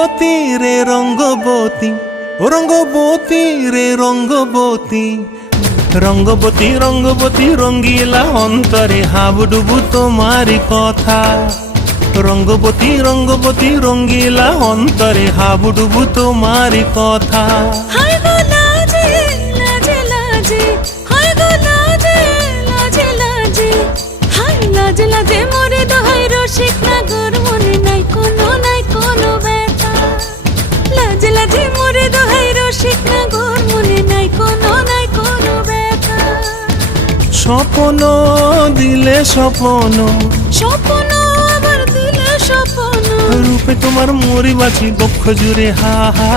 রঙ্গবতী রে রঙ্গবতী, ও রঙ্গবতী রে রঙ্গবতী, রঙ্গবতী রঙ্গবতী রঙ্গিলা অন্তরে হাবুডুবু তোমারি কথা। রঙ্গবতী রঙ্গবতী রঙ্গিলা অন্তরে হাবুডুবু তোমারি কথা। হায় গো লাজে লাজে লাজে, হায় গো লাজে লাজে লাজে, হায় লাজে লাজে মোরে দোহাই রসিক নাগর মনে নাই কোনো ব্যথা। লাজে লাজে মোরে দোহাই রসিক নাগর মনে নাই কোনো ব্যথা। স্বপ্ন দিলে স্বপ্ন, স্বপ্ন আবার দিলে স্বপ্ন, রূপে তোমার মরি বাঁচি বক্ষ জুড়ে হা হা